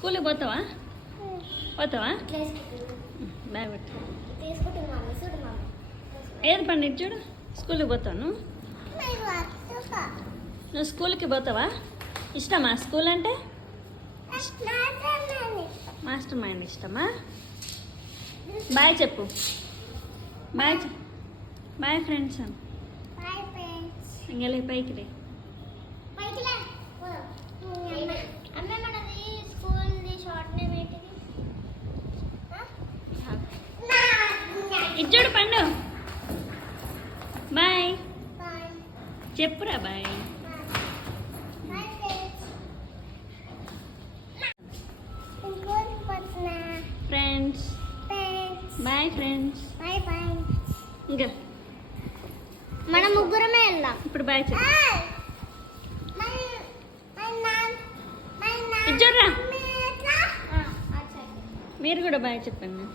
స్కూల్కి పోతావా? పోతావా? బ్యాగ్ పెట్టు. ఏది పండి చూడు. స్కూల్కి పోతాను. నువ్వు స్కూల్కి పోతావా? ఇష్టమా స్కూల్ అంటే? మాస్టర్ మైండ్ ఇష్టమా? బాయ్ చెప్పు. బాయ్ బాయ్ ఫ్రెండ్స్ అని. ఇంకెళ్ళి పైకి రే. ఇచ్చాడు పండు. బాయ్ చెప్పురా. Bye friends. Bye friends. ఇంకా మనం ముగ్గురమే వెళ్దాం ఇప్పుడు. బాయ్ చెప్పు. ఇచ్చాడురా. మీరు కూడా బాయ్ చెప్పండి.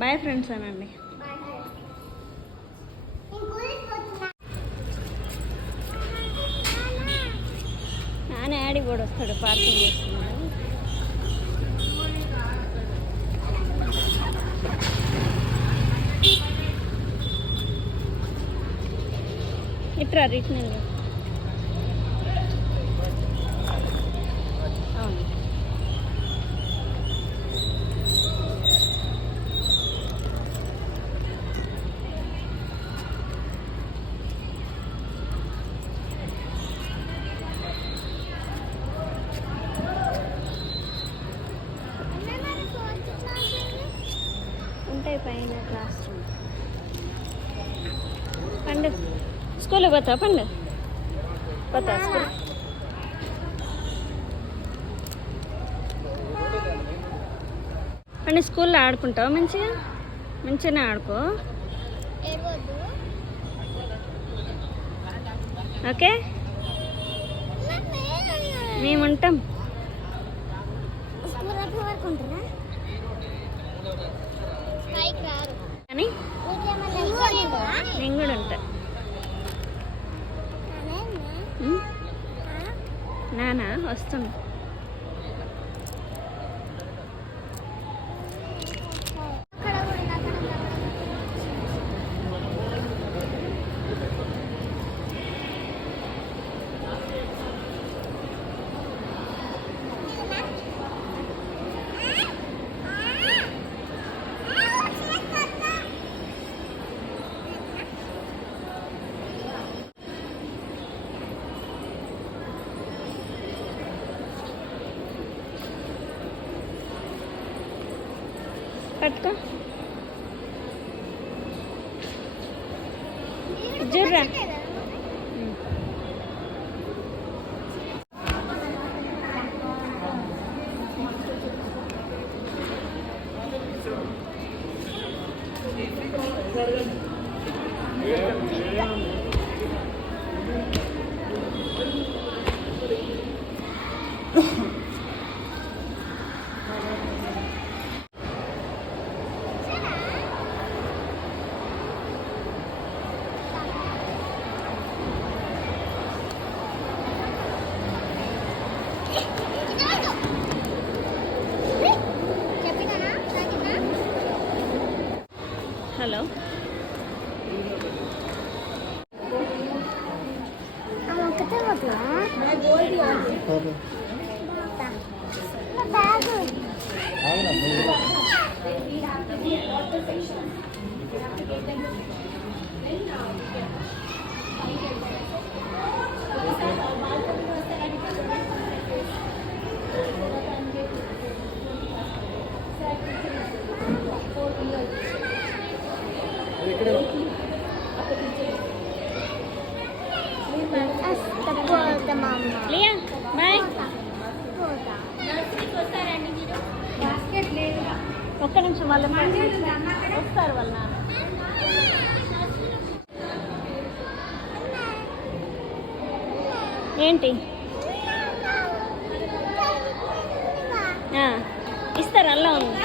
బాయ్ ఫ్రెండ్స్ అనండి. నాన్న యాడికి కూడా వస్తాడు, పార్కింగ్ చేస్తున్నాడు. ఇట్రా రిటర్న్. అవును. ఉంటాయి పైన క్లాస్ రూమ్. పండు స్కూల్కి పోతావా? పండు పోతావా స్కూల్? పండు స్కూల్లో ఆడుకుంటావా? మంచిగానే ఆడుకో. ఓకే, మేము ఉంటాం. కానీ నేను కూడా ఉంటా. నానా వస్తున్నా. పట్టుకో. జుర్రా. హలో. లియా బాయ్. ఒక్క నిమిషం, వాళ్ళ వస్తారు వాళ్ళ నాన్న. ఏంటి ఇస్తారు? అలా ఉంది.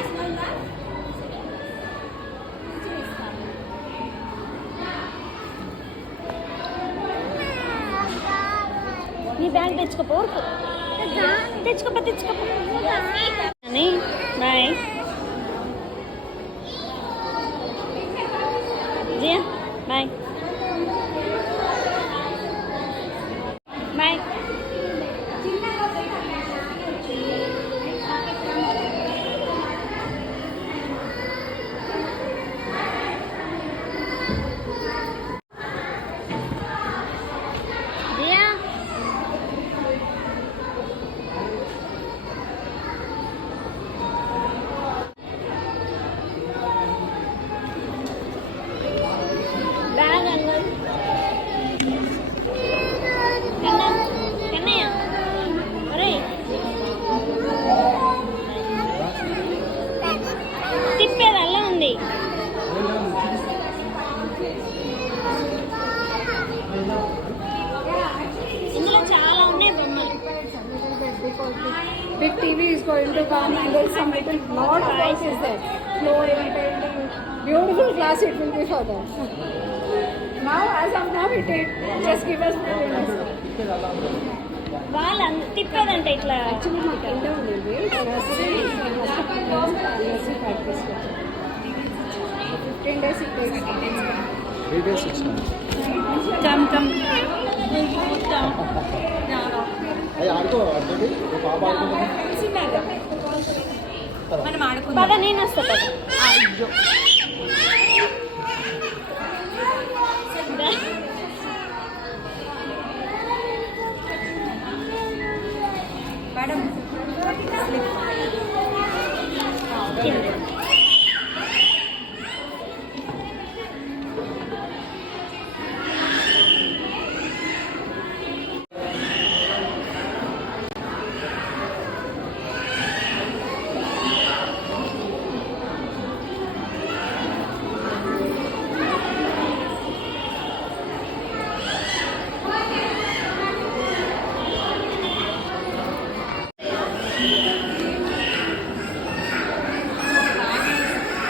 నీ బ్యాగ్ తెచ్చుకోపో ఊరుకో తెచ్చుకోపో అని bye Jiya bye bye Jiya bag అన్నది కన్నయ్య ఒరే తిప్పేది అలా ఉంది ఇందులో చాలా ఉన్నాయి బొమ్మలు Big TV is going to come and there is some little lot of work is there. Floor painting, beautiful class it will be for them. Now as of now it just give us prettiness. వాళ్ళు తిప్పేదంటే ఇట్లా Actually my kinda ఉంది nursery practice. 15 days it takes. 3 days 6 months. చంకం అయ్యి ఆడుకో ఆడుకోండి ఒక పాప ఆడుకుంటుంది మనం ఆడుకుందాం. పద నేను వస్తా పద అయ్యో మేడం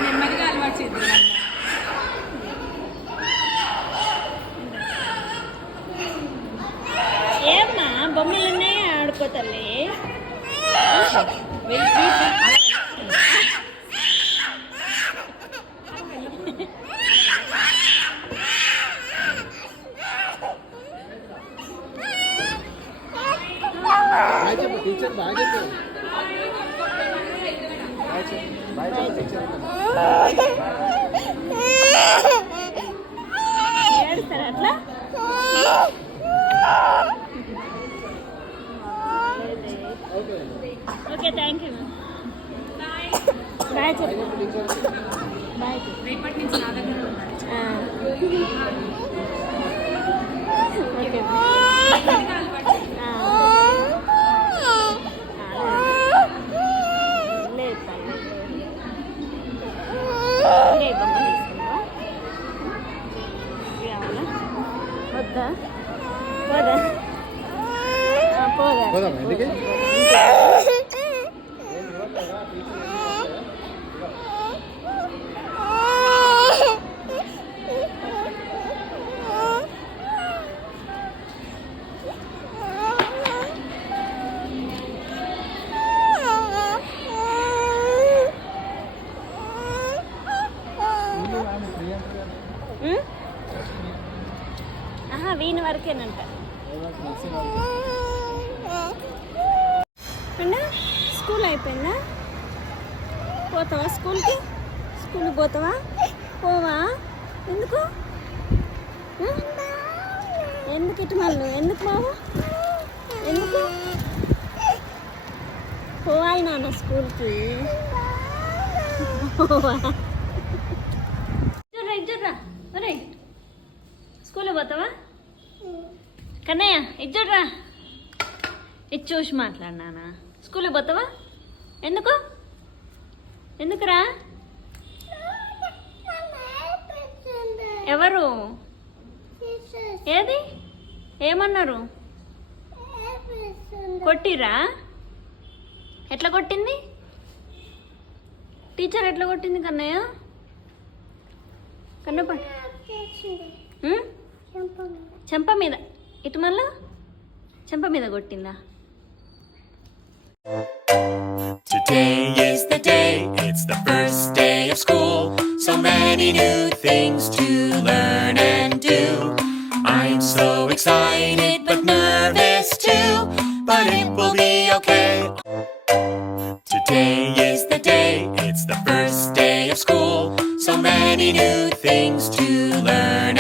నెమ్మదిగా అలవాటు చేద్దాం. ఏమ్మా బొమ్మలు ఉన్నాయి ఆడుకో తల్లి బాయ్ చెప్పు టీచర్ బాయ్ చెప్పు బాయ్ చెప్పు టీచర్ ఏడుస్తారా అట్లా okay okay thank you bye చెప్పు చెప్పు టీచర్ బాయ్ చెప్పు రేపటి నుంచి నా దగ్గర ఉండాలి. ఓకే నెమ్మదిగా అలవాటు చేద్దాం. లేదు ఇదే బొమ్మ తీసుకుందాం వద్దా పోదా పోదా పోదాం ఎందుకు ఆహా వీని వరకేనంట అండ్ స్కూల్ అయిపోయిందా పోతావా స్కూల్కి పోతావా పోవా ఎందుకు ఎందుకు ఇటు మళ్ళీ ఎందుకు బాబు ఎందుకు పోవాలి నాన్న స్కూల్కి పోవా ఇజ్జుర్రా ఒరే స్కూల్లో పోతావా కన్నయ్య ఇజ్జుర్రా ఇది చూసి మాట్లాడినానా స్కూల్కి పోతావా ఎందుకురా ఎవరు ఏది ఏమన్నారు కొట్టిరా ఎట్లా కొట్టింది టీచర్ ఎట్లా కొట్టింది కన్నయ్య కన్నప్ప చెంప మీద ఇటు మళ్ళా చెంప మీద కొట్టిందా? Today is the day, it's the first day of school. So many new things to learn and do. I'm so excited but nervous too, but it will be okay. Today is the day, it's the first day of school. So many new things to learn